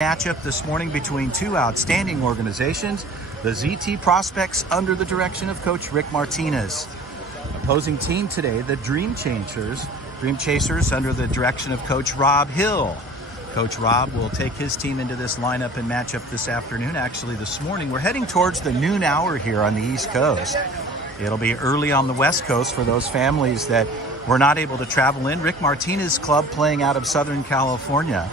Matchup this morning between two outstanding organizations, the ZT Prospects under the direction of Coach Rick Martinez. Opposing team today, the Dreamchasers under the direction of Coach Rob Hill. Coach Rob will take his team into this lineup and matchup this afternoon, actually this morning. We're heading towards the noon hour here on the East Coast. It'll be early on the West Coast for those families that were not able to travel in. Rick Martinez club playing out of Southern California.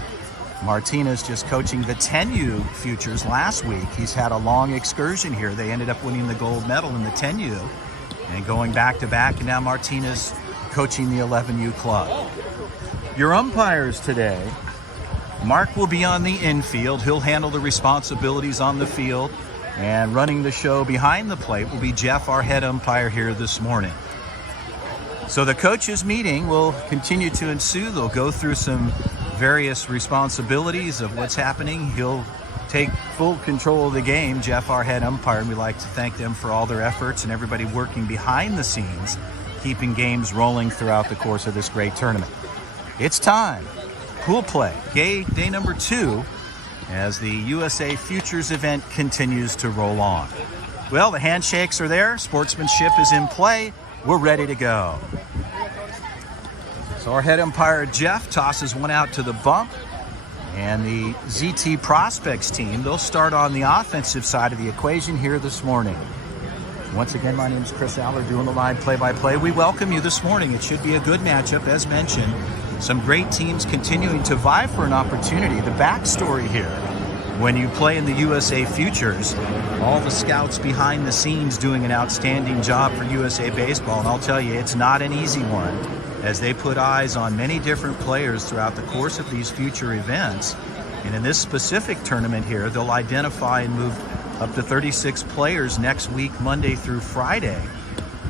Martinez just coaching the 10U Futures last week. He's had a long excursion here. They ended up winning the gold medal in the 10U and going back to back, and now Martinez coaching the 11U club. Your umpires today, Mark will be on the infield. He'll handle the responsibilities on the field, and running the show behind the plate will be Jeff, our head umpire here this morning. So the coaches meeting will continue to ensue. They'll go through some various responsibilities of what's happening. He'll take full control of the game, Jeff, our head umpire, and we'd like to thank them for all their efforts and everybody working behind the scenes, keeping games rolling throughout the course of this great tournament. It's time. Pool play, day number 2, as the USA Futures event continues to roll on. Well, the handshakes are there. Sportsmanship is in play. We're ready to go. So our head umpire, Jeff, tosses one out to the bump. And the ZT Prospects team, they'll start on the offensive side of the equation here this morning. Once again, my name is Chris Aller, doing the live play-by-play. We welcome you this morning. It should be a good matchup, as mentioned. Some great teams continuing to vie for an opportunity. The backstory here, when you play in the USA Futures, all the scouts behind the scenes doing an outstanding job for USA Baseball. And I'll tell you, it's not an easy one, as they put eyes on many different players throughout the course of these future events. And in this specific tournament here, they'll identify and move up to 36 players next week, Monday through Friday.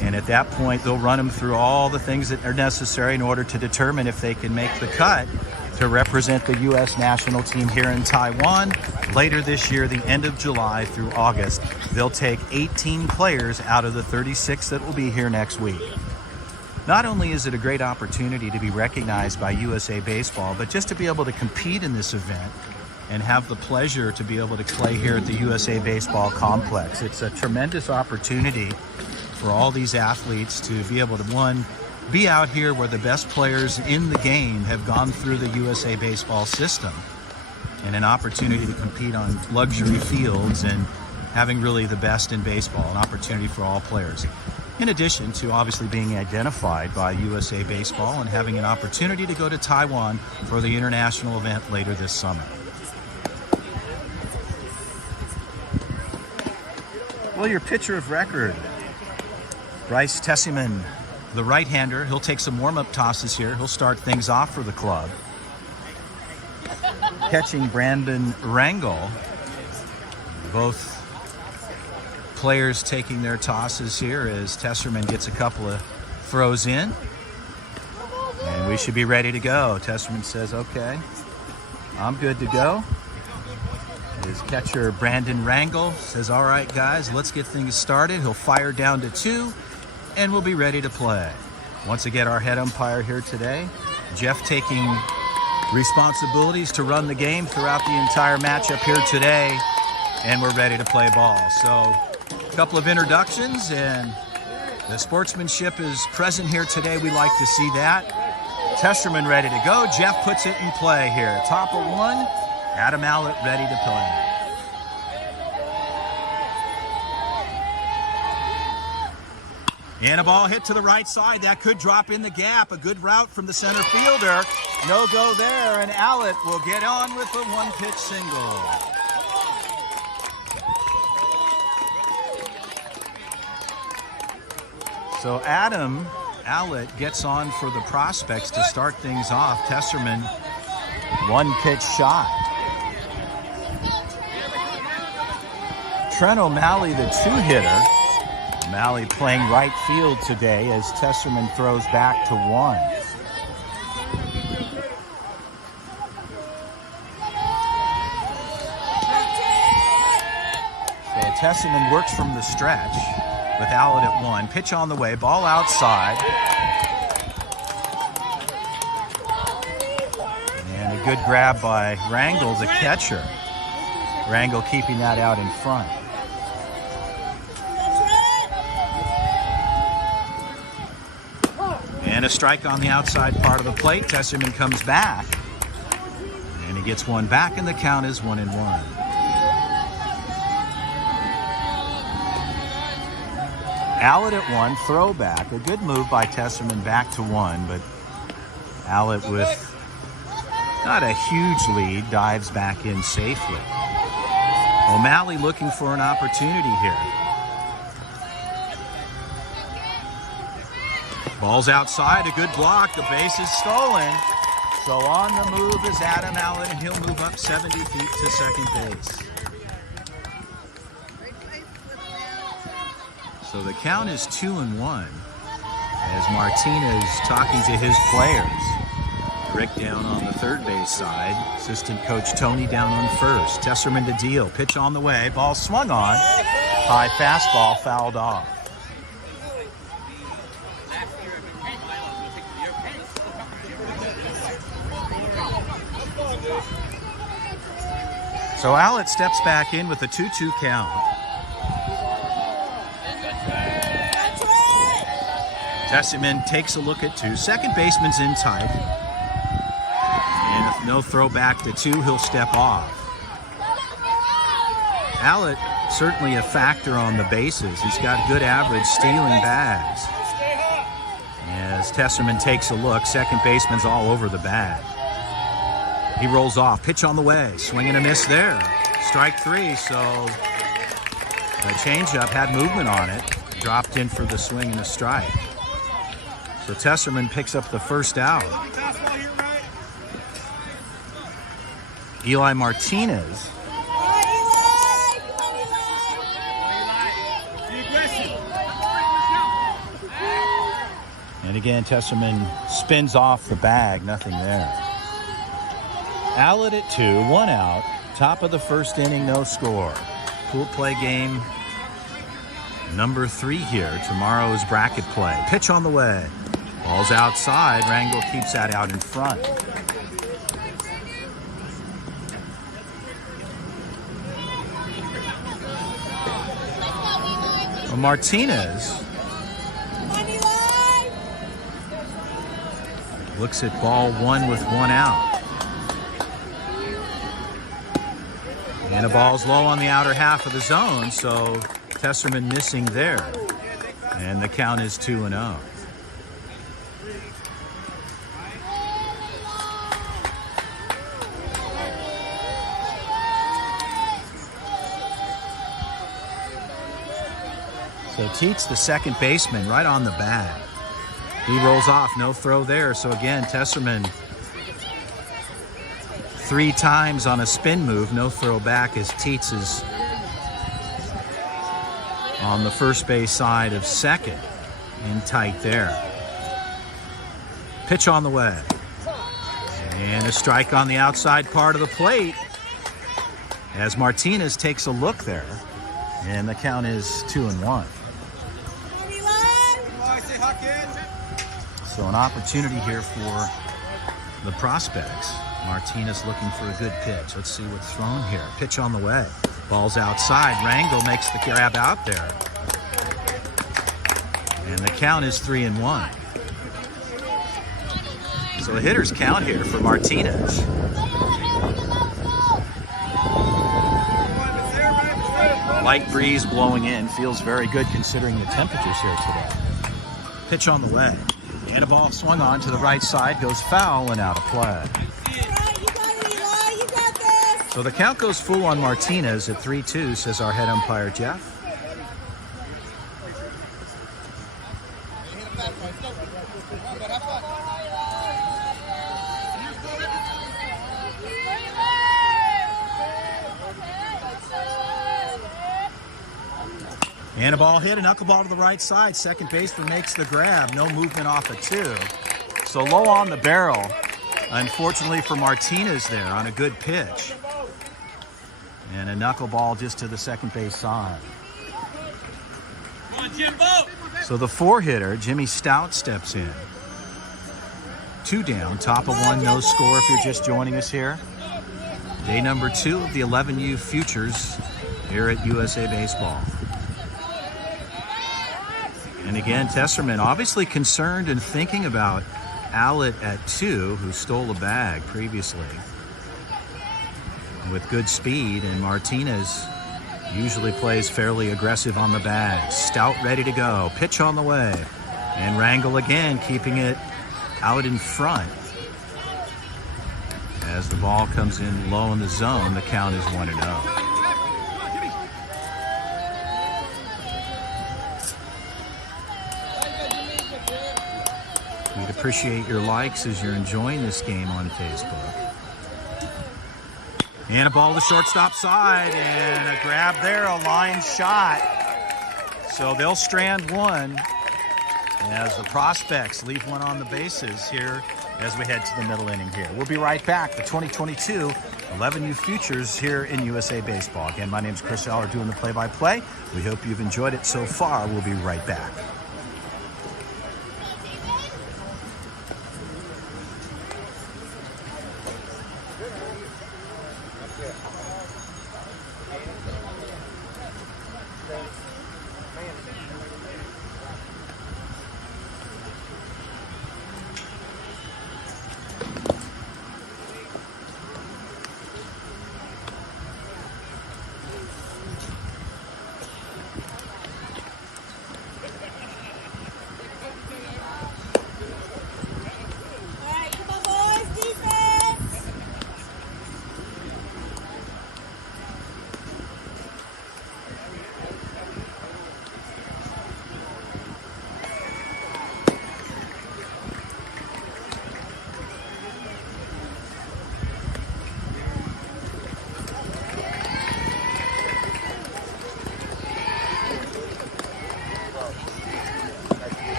And at that point, they'll run them through all the things that are necessary in order to determine if they can make the cut to represent the U.S. national team here in Taiwan. Later this year, the end of July through August, they'll take 18 players out of the 36 that will be here next week. Not only is it a great opportunity to be recognized by USA Baseball, but just to be able to compete in this event and have the pleasure to be able to play here at the USA Baseball Complex. It's a tremendous opportunity for all these athletes to be able to, one, be out here where the best players in the game have gone through the USA Baseball system, and an opportunity to compete on luxury fields and having really the best in baseball, an opportunity for all players. In addition to obviously being identified by USA Baseball and having an opportunity to go to Taiwan for the international event later this summer. Well, your pitcher of record, Bryce Tessiman, the right-hander. He'll take some warm-up tosses here. He'll start things off for the club. Catching Brandon Rangel. Both players taking their tosses here as Tesserman gets a couple of throws in. And we should be ready to go. Tesserman says, okay, I'm good to go. His catcher, Brandon Rangel, says, all right, guys, let's get things started. He'll fire down to 2, and we'll be ready to play. Once again, our head umpire here today, Jeff, taking responsibilities to run the game throughout the entire matchup here today, and we're ready to play ball. So a couple of introductions, and the sportsmanship is present here today. We like to see that. Tesserman ready to go. Jeff puts it in play here. Top of 1, Adam Allett ready to play. And a ball hit to the right side. That could drop in the gap. A good route from the center fielder. No go there, and Allett will get on with a 1-pitch single. So Adam Allett gets on for the Prospects to start things off. Tesserman, 1-pitch shot. Trent O'Malley, the 2-hitter. O'Malley playing right field today as Tesserman throws back to 1. So Tesserman works from the stretch with Allett at 1. Pitch on the way, ball outside. And good grab by Rangel, the catcher. Rangel keeping that out in front. And a strike on the outside part of the plate. Tesserman comes back. And he gets one back, and the count is 1-1. Allett at 1, throwback. A good move by Tesserman back to 1, but Allett with not a huge lead dives back in safely. O'Malley looking for an opportunity here. Ball's outside, a good block. The base is stolen. So on the move is Adam Allett, and he'll move up 70 feet to second base. So the count is 2-1 as Martinez talking to his players. Rick down on the third base side. Assistant coach Tony down on first. Tesserman to deal. Pitch on the way. Ball swung on. High fastball fouled off. So Allett steps back in with a 2-2 count. Tesserman takes a look at 2. Second baseman's in tight. And if no throw back to 2, he'll step off. Allett certainly a factor on the bases. He's got good average stealing bags. As Tesserman takes a look, second baseman's all over the bag. He rolls off. Pitch on the way. Swing and a miss there. Strike 3, so the changeup had movement on it. Dropped in for the swing and a strike. So Tesserman picks up the first out. Eli Martinez. And again, Tesserman spins off the bag. Nothing there. Allett at 2, 1 out. Top of the first inning, no score. Pool play game number 3 here. Tomorrow's bracket play. Pitch on the way. Ball's outside. Rangel keeps that out in front. Well, Martinez looks at ball 1 with 1 out. And the ball's low on the outer half of the zone, so Tesserman missing there. And the count is 2-0. So Teets, the second baseman, right on the bag. He rolls off, no throw there. So again, Tesserman 3 times on a spin move, no throw back as Teets is on the first base side of second. In tight there. Pitch on the way. And a strike on the outside part of the plate as Martinez takes a look there. And the count is 2-1. So an opportunity here for the Prospects. Martinez looking for a good pitch. Let's see what's thrown here. Pitch on the way. Ball's outside. Rangel makes the grab out there. And the count is 3-1. So a hitter's count here for Martinez. Light breeze blowing in. Feels very good considering the temperatures here today. Pitch on the way. And a ball swung on to the right side. Goes foul and out of play. So the count goes full on Martinez at 3-2, says our head umpire, Jeff. And a ball hit, a knuckleball to the right side. Second baseman makes the grab. No movement off of 2. So low on the barrel, unfortunately for Martinez there on a good pitch. And a knuckleball just to the second base side. Come on, Jimbo. So the 4-hitter, Jimmy Stout, steps in. 2 down, top of 1, no score if you're just joining us here. Day number 2 of the 11U Futures here at USA Baseball. And again, Tesserman obviously concerned and thinking about Allett at 2, who stole a bag previously with good speed, and Martinez usually plays fairly aggressive on the bag. Stout ready to go, pitch on the way, and Rangel again keeping it out in front. As the ball comes in low in the zone, the count is 1-0. We'd appreciate your likes as you're enjoying this game on Facebook. And a ball to the shortstop side, and a grab there, a line shot. So they'll strand one as the Prospects leave one on the bases here as we head to the middle inning here. We'll be right back. The 2022 11U Futures here in USA Baseball. Again, my name is Chris Eller doing the play-by-play. We hope you've enjoyed it so far. We'll be right back.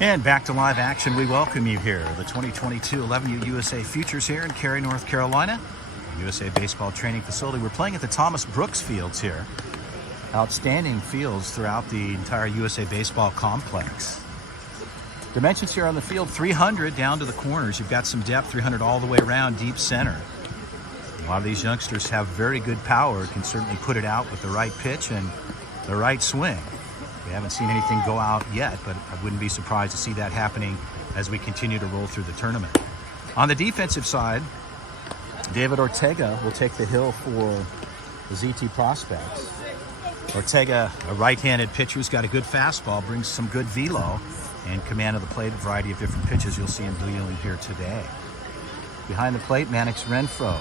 And back to live action, we welcome you here. The 2022 11U USA Futures here in Cary, North Carolina. USA Baseball Training Facility. We're playing at the Thomas Brooks Fields here. Outstanding fields throughout the entire USA Baseball complex. Dimensions here on the field, 300 down to the corners. You've got some depth, 300 all the way around deep center. A lot of these youngsters have very good power, can certainly put it out with the right pitch and the right swing. We haven't seen anything go out yet, but I wouldn't be surprised to see that happening as we continue to roll through the tournament. On the defensive side, David Ortega will take the hill for the ZT Prospects. Ortega, a right-handed pitcher who's got a good fastball, brings some good velo and command of the plate, a variety of different pitches you'll see him dealing here today. Behind the plate, Mannix Renfro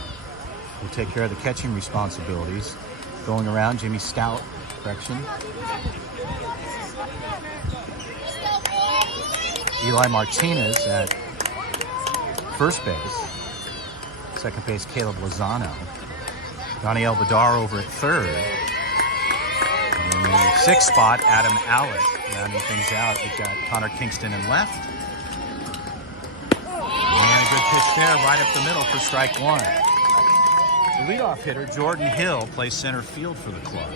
will take care of the catching responsibilities. Going around, Jimmy Stout, correction. Eli Martinez at first base. Second base, Caleb Lozano. Daniel Badar over at third. In the sixth spot, Adam Allett. Rounding things out, you've got Connor Kingston in left. And a good pitch there, right up the middle for strike one. The leadoff hitter, Jordan Hill, plays center field for the club.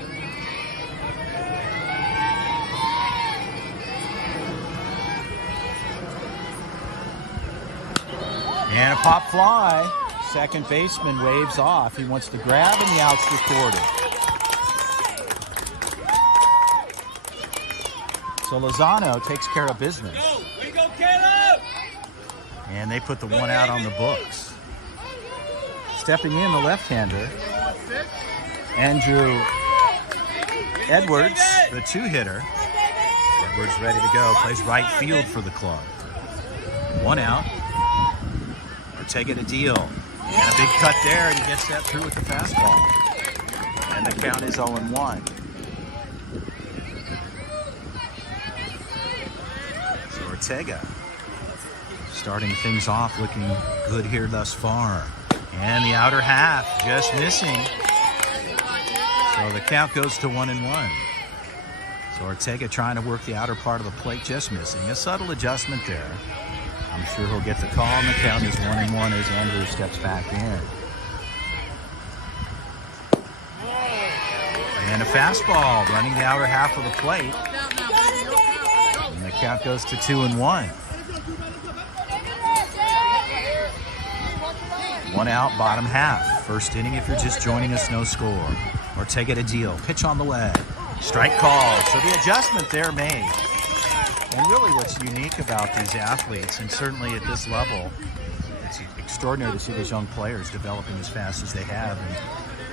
And a pop fly. Second baseman waves off. He wants to grab, and the out's recorded. So Lozano takes care of business. We go, Caleb! And they put the one out on the books. Stepping in, the left-hander, Andrew Edwards, the two-hitter. Edwards ready to go. Plays right field for the club. One out. Ortega to deal. And a big cut there, and he gets that through with the fastball. And the count is 0-1. So Ortega starting things off, looking good here thus far. And the outer half just missing. So the count goes to 1-1. So Ortega trying to work the outer part of the plate, just missing. A subtle adjustment there. I'm sure he'll get the call, and the count is 1-1 as Andrew steps back in. And a fastball running the outer half of the plate. And the count goes to 2-1. 1 out, bottom half. First inning, if you're just joining us, no score. Ortega to deal. Pitch on the way. Strike called. So the adjustment there made. And really what's unique about these athletes, and certainly at this level, it's extraordinary to see those young players developing as fast as they have and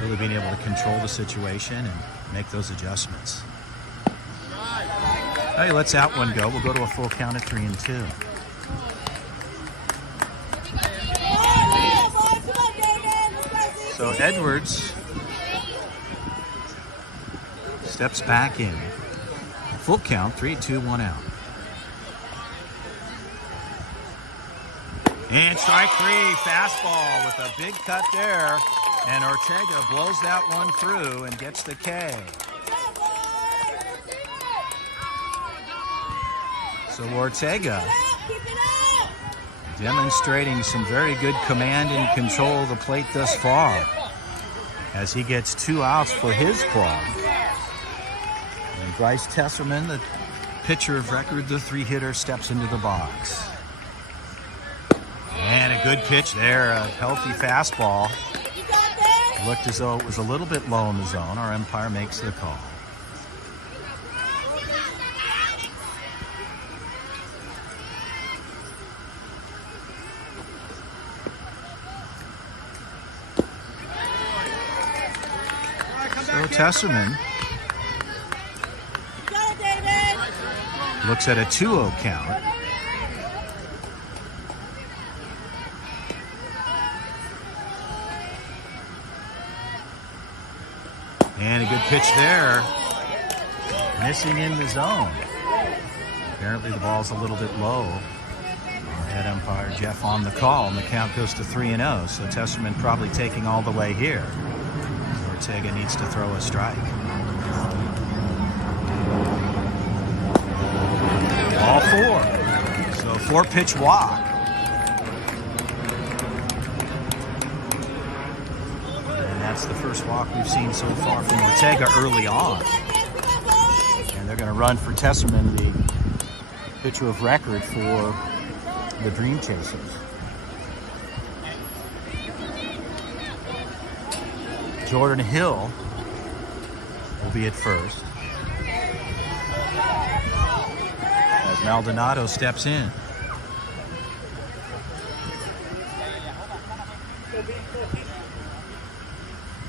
really being able to control the situation and make those adjustments. All right, let's out one go. We'll go to a full count of 3-2. So Edwards steps back in. Full count, 3-2, 1 out. And strike 3, fastball with a big cut there. And Ortega blows that one through and gets the K. So Ortega demonstrating some very good command and control of the plate thus far as he gets 2 outs for his club. And Bryce Tesserman, the pitcher of record, the 3-hitter, steps into the box. And a good pitch there, a healthy fastball. Looked as though it was a little bit low in the zone. Our umpire makes the call. So Tesserman looks at a 2-0 count. And a good pitch there. Missing in the zone. Apparently the ball's a little bit low. Our head umpire Jeff on the call, and the count goes to 3-0. So Tesserman probably taking all the way here. Ortega needs to throw a strike. All 4. So 4-pitch walk. That's the first walk we've seen so far from Ortega early on. And they're going to run for Tesserman, the pitcher of record for the Dreamchasers. Jordan Hill will be at first as Maldonado steps in.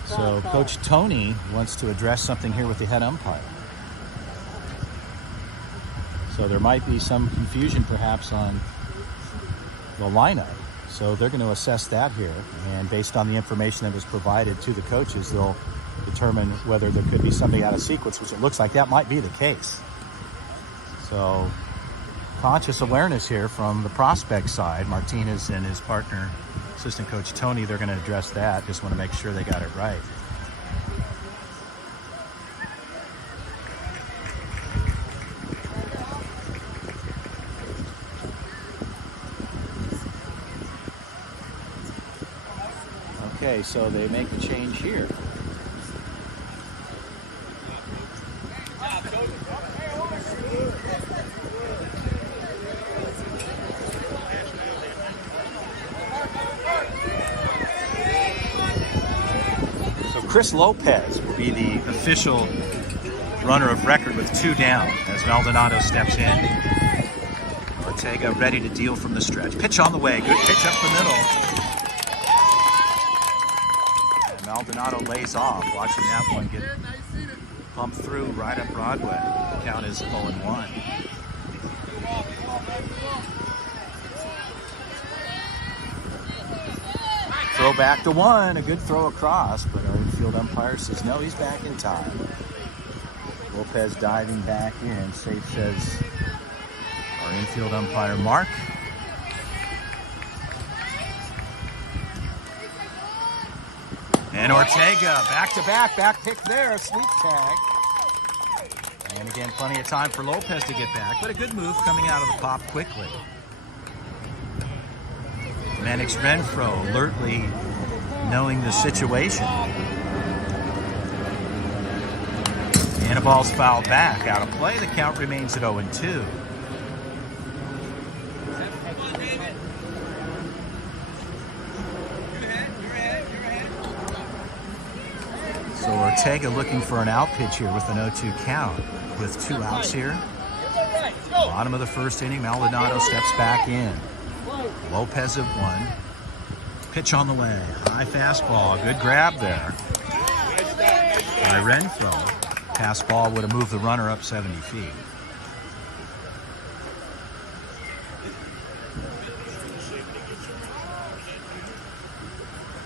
So Coach Tony wants to address something here with the head umpire. So there might be some confusion perhaps on the lineup. So they're going to assess that here. And based on the information that was provided to the coaches, they'll determine whether there could be somebody out of sequence, which it looks like that might be the case. So conscious awareness here from the prospect side. Martinez and his partner, assistant coach Tony, they're going to address that. Just want to make sure they got it right. Okay, so they make a change here. Chris Lopez will be the official runner of record with 2 down as Maldonado steps in. Ortega ready to deal from the stretch. Pitch on the way. Good pitch up the middle. And Maldonado lays off. Watching that one get pumped through right up Broadway. The count is 0-1. Throw back to 1, a good throw across, but our infield umpire says no, he's back in time. Lopez diving back in, safe says our infield umpire Mark. And Ortega back to back pick there, a sweep tag. And again, plenty of time for Lopez to get back, but a good move coming out of the pop quickly. Mannix Renfro alertly knowing the situation. And a ball's fouled back. Out of play. The count remains at 0-2. So Ortega looking for an out pitch here with an 0-2 count. With 2 outs here. Bottom of the first inning, Maldonado steps back in. Lopez at 1. Pitch on the way. High fastball. Good grab there by Renfro. Pass ball would have moved the runner up 70 feet.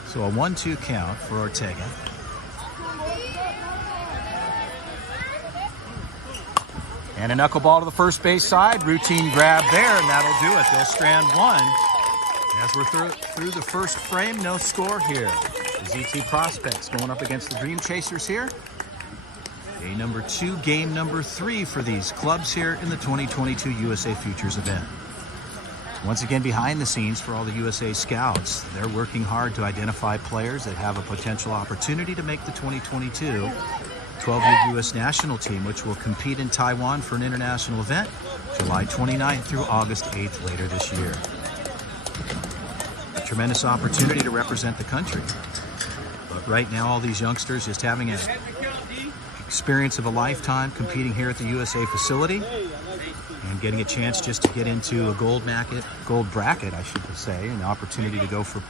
So a 1-2 count for Ortega. And a knuckleball to the first base side. Routine grab there, and that'll do it. They'll strand 1. As we're through the first frame, no score here. The ZT Prospects going up against the Dreamchasers here. Day number 2, game number 3 for these clubs here in the 2022 USA Futures event. Once again, behind the scenes for all the USA scouts, they're working hard to identify players that have a potential opportunity to make the 2022 12-year U.S. national team, which will compete in Taiwan for an international event July 29th through August 8th later this year. A tremendous opportunity to represent the country. But right now, all these youngsters just having an experience of a lifetime competing here at the USA facility and getting a chance just to get into a gold bracket, I should say, an opportunity to go for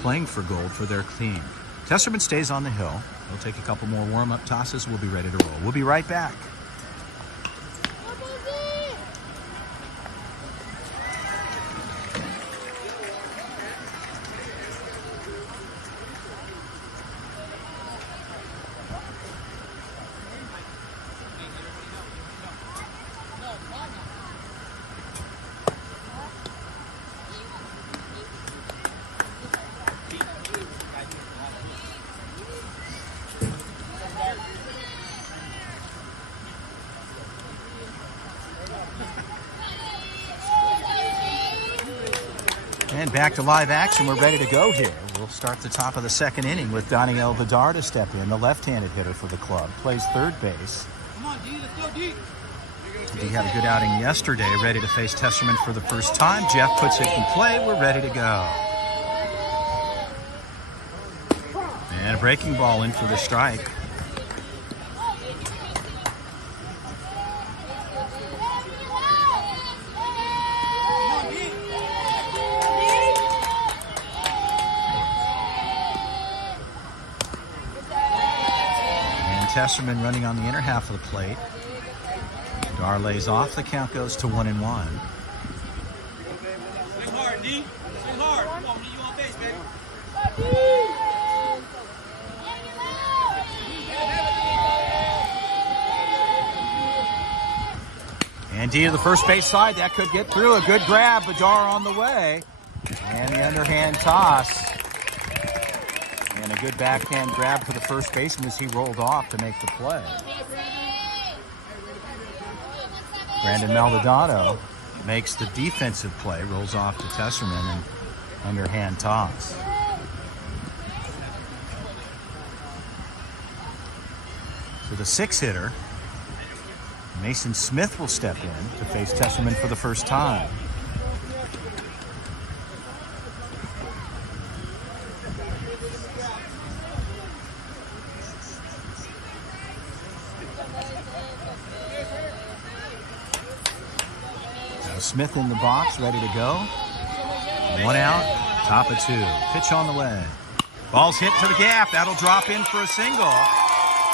playing for gold for their team. Testerman stays on the hill. We'll take a couple more warm-up tosses. We'll be ready to roll. We'll be right back. And back to live action. We're ready to go here. We'll start the top of the second inning with Daniel Vidar to step in, the left-handed hitter for the club. Plays third base. Come on, D, let's go, D. He had a good outing yesterday, ready to face Testerman for the first time. Jeff puts it in play. We're ready to go. And a breaking ball in for the strike. Testerman running on the inner half of the plate. Dar lays off. The count goes to 1-1. Swing hard, D. Swing hard. Come on, you on base, baby. And D to the first base side. That could get through. A good grab. Vidar on the way. And the underhand toss. And a good backhand grab for the first baseman as he rolled off to make the play. Brandon Maldonado makes the defensive play, rolls off to Testerman, and underhand toss. So the 6-hitter, Mason Smith, will step in to face Testerman for the first time. Smith in the box, ready to go. 1 out, top of 2. Pitch on the way. Ball's hit to the gap. That'll drop in for a single.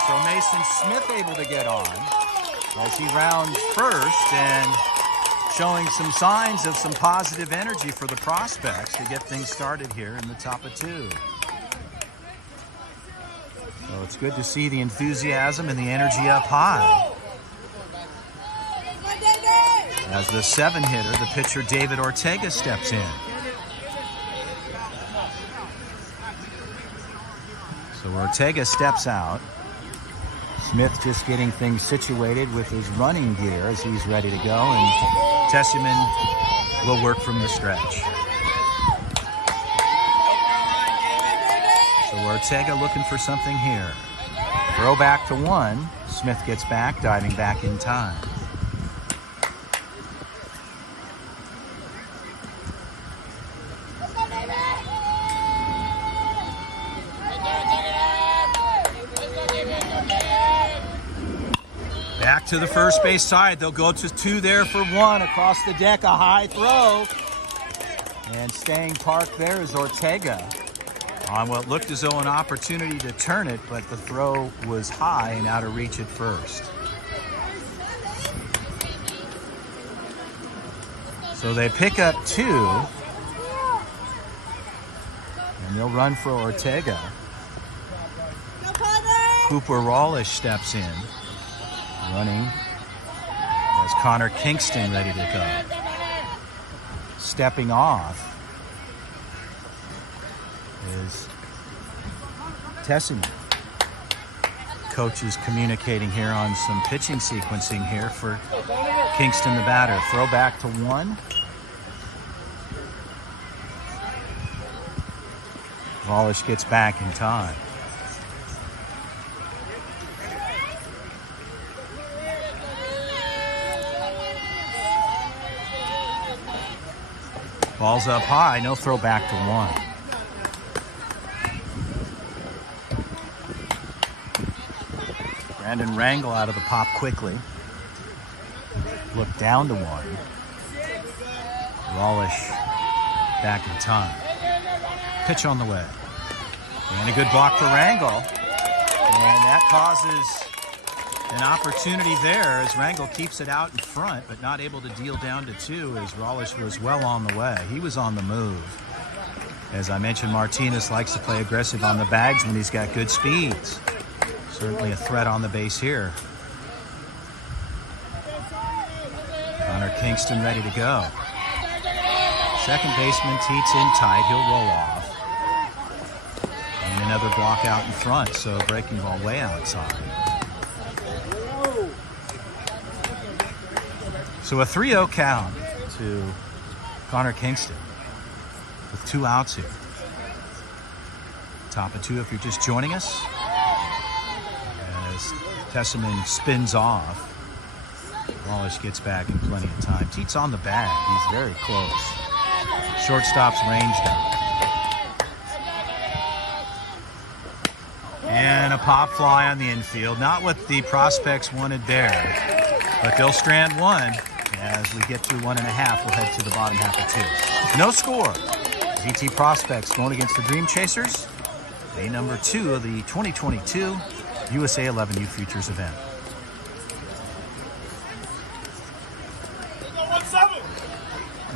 So Mason Smith able to get on as he rounds first and showing some signs of some positive energy for the Prospects to get things started here in the top of 2. So it's good to see the enthusiasm and the energy up high. As the 7-hitter, the pitcher David Ortega steps in. So Ortega steps out. Smith just getting things situated with his running gear as he's ready to go, and Testerman will work from the stretch. So Ortega looking for something here. Throw back to 1. Smith gets back, diving back in time. Back to the first base side. They'll go to 2 there for 1. Across the deck, a high throw. And staying parked there is Ortega on what looked as though an opportunity to turn it, but the throw was high and out of reach at first. So they pick up 2. And they'll run for Ortega. Cooper Rawlish steps in. Running as Connor Kingston ready to go. Stepping off is Tessing. Coach is communicating here on some pitching sequencing here for Kingston the batter. Throw back to 1. Rawlish gets back in time. Ball's up high, no throw back to 1. Brandon Rangel out of the pop quickly. Look down to 1. Rawlish back in time. Pitch on the way. And a good block for Rangel. And that causes an opportunity there as Rangel keeps it out in front, but not able to deal down to 2 as Rawlish was well on the way. He was on the move. As I mentioned, Martinez likes to play aggressive on the bags when he's got good speeds. Certainly a threat on the base here. Connor Kingston ready to go. Second baseman teets in tight. He'll roll off. And another block out in front, so breaking ball way outside. So a 3-0 count to Connor Kingston with 2 outs here. Top of 2 if you're just joining us. As Tesseman spins off. Rawlish gets back in plenty of time. Teet's on the bag. He's very close. Shortstop's ranged up. And a pop fly on the infield. Not what the Prospects wanted there. But they'll strand 1. As we get through 1.5, we'll head to the bottom half of 2. No score. ZT Prospects going against the Dreamchasers. Day number 2 of the 2022 USA 11U Futures event.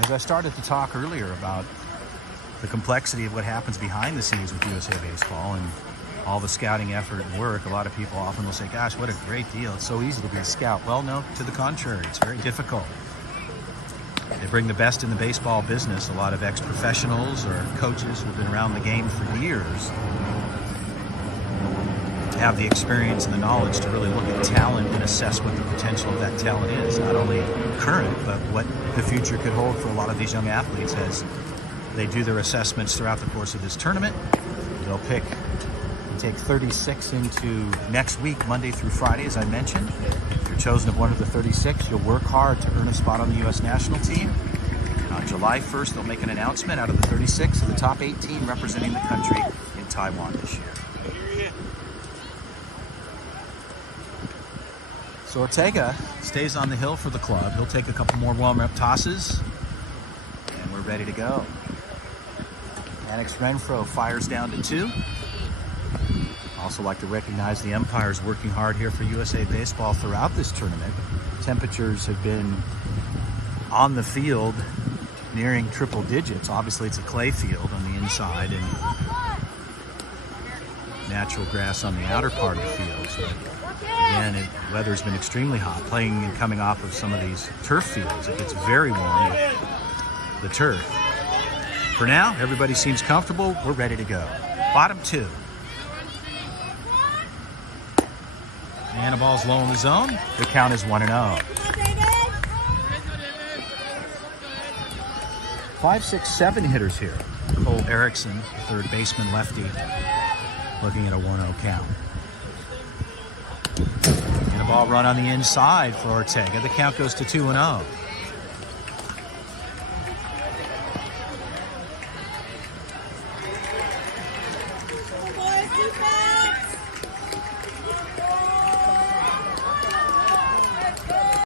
As I started to talk earlier about the complexity of what happens behind the scenes with USA Baseball and all the scouting effort and work, a lot of people often will say, gosh, what a great deal. It's so easy to be a scout. Well, no, to the contrary, it's very difficult. They bring the best in the baseball business, a lot of ex-professionals or coaches who've been around the game for years, have the experience and the knowledge to really look at talent and assess what the potential of that talent is, not only current, but what the future could hold for a lot of these young athletes as they do their assessments throughout the course of this tournament. They'll take 36 into next week, Monday through Friday, as I mentioned. If you're chosen of one of the 36, you'll work hard to earn a spot on the U.S. national team. On July 1st, they'll make an announcement out of the 36 of the top 18 representing the country in Taiwan this year. So Ortega stays on the hill for the club. He'll take a couple more warm-up tosses, and we're ready to go. Alex Renfro fires down to 2. Also like to recognize the umpires working hard here for USA Baseball throughout this tournament. Temperatures have been on the field nearing triple digits. Obviously it's a clay field on the inside and natural grass on the outer part of the field. So again, the weather's been extremely hot. Playing and coming off of some of these turf fields, it gets very warm with the turf. For now, everybody seems comfortable. We're ready to go. Bottom 2. And the ball's low in the zone. The count is 1-0. 5, 6, 7 hitters here. Cole Erickson, third baseman lefty, looking at a 1-0 count. And the ball run on the inside for Ortega. The count goes to 2-0. Boys, defense!